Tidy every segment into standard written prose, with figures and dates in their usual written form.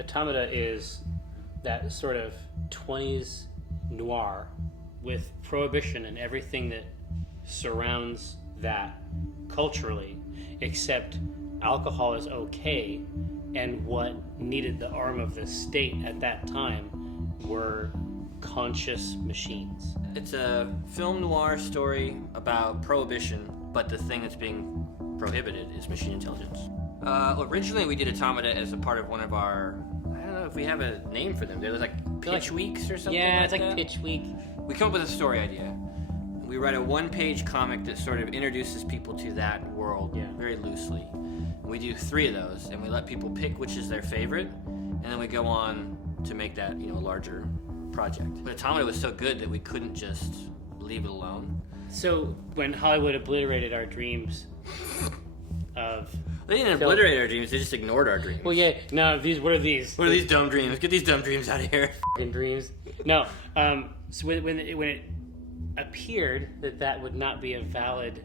Automata is that sort of 20s noir with prohibition and everything that surrounds that culturally, except alcohol is okay, and what needed the arm of the state at that time were conscious machines. It's a film noir story about prohibition, but the thing that's being prohibited is machine intelligence. Originally we did Automata as a part of one of our, I don't know if we have a name for them. There was like pitch weeks or something. Yeah, it's like that. pitch week. We come up with a story idea. We write a one-page comic that sort of introduces people to that world very loosely. We do 3 of those, and we let people pick which is their favorite, and then we go on to make that, a larger project. But Automata was so good that we couldn't just leave it alone. So when Hollywood obliterated our dreams of... They didn't obliterate our dreams, they just ignored our dreams. Well, yeah, no, what are these? What are these dumb dreams? Get these dumb dreams out of here. F***ing dreams. No, so when it appeared that would not be a valid,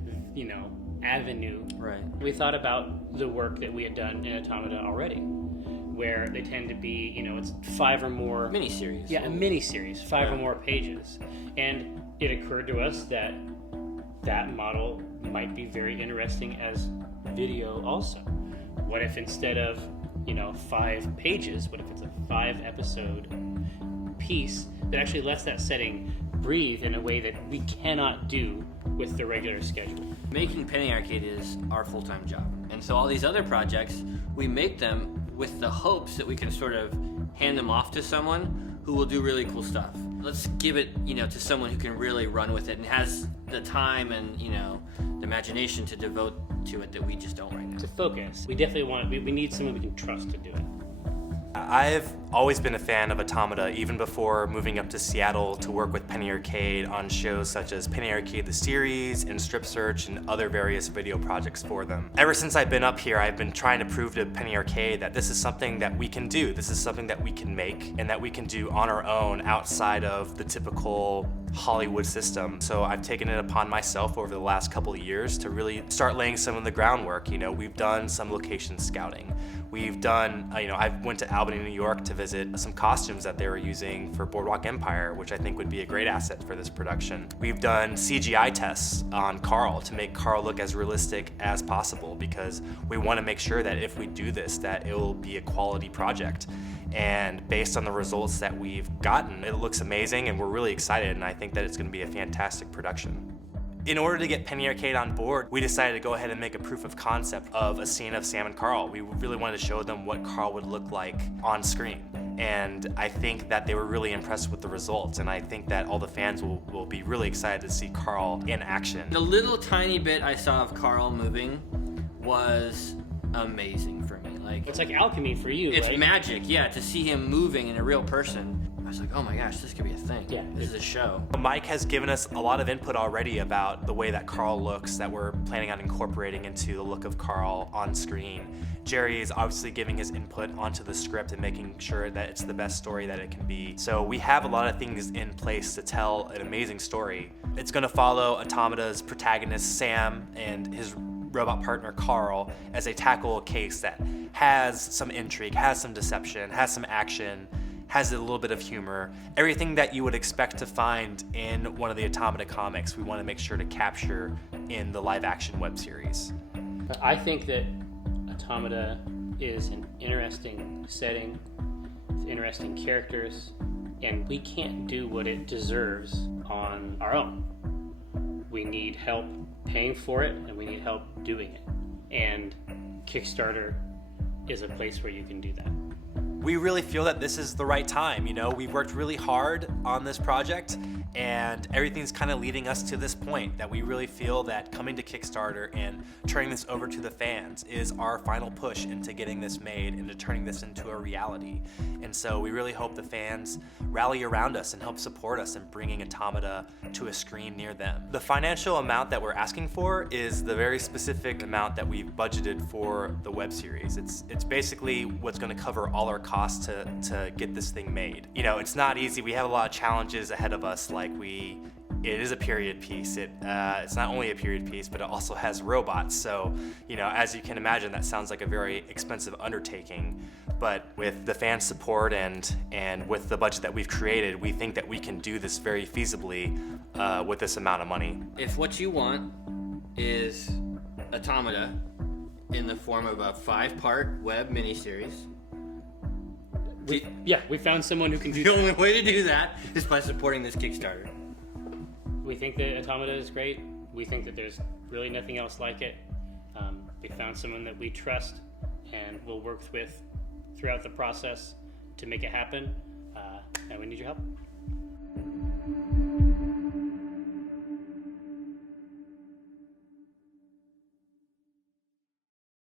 avenue, right, we thought about the work that we had done in Automata already, where they tend to be, it's 5 or more... Miniseries. Yeah, a miniseries, 5 or more pages. And it occurred to us that model might be very interesting as video also. What if instead of, 5 pages, what if it's a 5-episode piece that actually lets that setting breathe in a way that we cannot do with the regular schedule? Making Penny Arcade is our full-time job. And so all these other projects, we make them with the hopes that we can sort of hand them off to someone who will do really cool stuff. Let's give it, to someone who can really run with it and has the time and, the imagination to devote to it that we just don't right now. To focus. We definitely we need someone we can trust to do it. I've always been a fan of Automata, even before moving up to Seattle to work with Penny Arcade on shows such as Penny Arcade the Series and Strip Search and other various video projects for them. Ever since I've been up here, I've been trying to prove to Penny Arcade that this is something that we can do, this is something that we can make, and that we can do on our own outside of the typical Hollywood system. So I've taken it upon myself over the last couple of years to really start laying some of the groundwork. We've done some location scouting. We've done, I went to Albany, New York to visit some costumes that they were using for Boardwalk Empire, which I think would be a great asset for this production. We've done CGI tests on Carl to make Carl look as realistic as possible, because we want to make sure that if we do this, that it will be a quality project. And based on the results that we've gotten, it looks amazing and we're really excited, and I think that it's going to be a fantastic production. In order to get Penny Arcade on board, we decided to go ahead and make a proof of concept of a scene of Sam and Carl. We really wanted to show them what Carl would look like on screen. And I think that they were really impressed with the results, and I think that all the fans will be really excited to see Carl in action. The little tiny bit I saw of Carl moving was amazing for me. It's like alchemy for you, It's right? magic, yeah, to see him moving in a real person. I was like, oh my gosh, this could be a thing. Yeah. This is a show. Mike has given us a lot of input already about the way that Carl looks that we're planning on incorporating into the look of Carl on screen. Jerry is obviously giving his input onto the script and making sure that it's the best story that it can be. So we have a lot of things in place to tell an amazing story. It's going to follow Automata's protagonist Sam and his robot partner Carl as they tackle a case that has some intrigue, has some deception, has some action, has a little bit of humor. Everything that you would expect to find in one of the Automata comics, we want to make sure to capture in the live-action web series. I think that Automata is an interesting setting, with interesting characters, and we can't do what it deserves on our own. We need help paying for it, and we need help doing it. And Kickstarter is a place where you can do that. We really feel that this is the right time. We've worked really hard on this project, and everything's kind of leading us to this point that we really feel that coming to Kickstarter and turning this over to the fans is our final push into getting this made and to turning this into a reality. And so we really hope the fans rally around us and help support us in bringing Automata to a screen near them. The financial amount that we're asking for is the very specific amount that we've budgeted for the web series. It's basically what's going to cover all our costs to get this thing made. It's not easy. We have a lot of challenges ahead of us. It is a period piece. It's not only a period piece, but it also has robots. So, as you can imagine, that sounds like a very expensive undertaking. But with the fan support and with the budget that we've created, we think that we can do this very feasibly with this amount of money. If what you want is Automata in the form of a 5-part web miniseries, we found someone who can do the that. only way to do that is by supporting this Kickstarter. We think that Automata is great. We think that there's really nothing else like it. We found someone that we trust and will work with throughout the process to make it happen, and we need your help.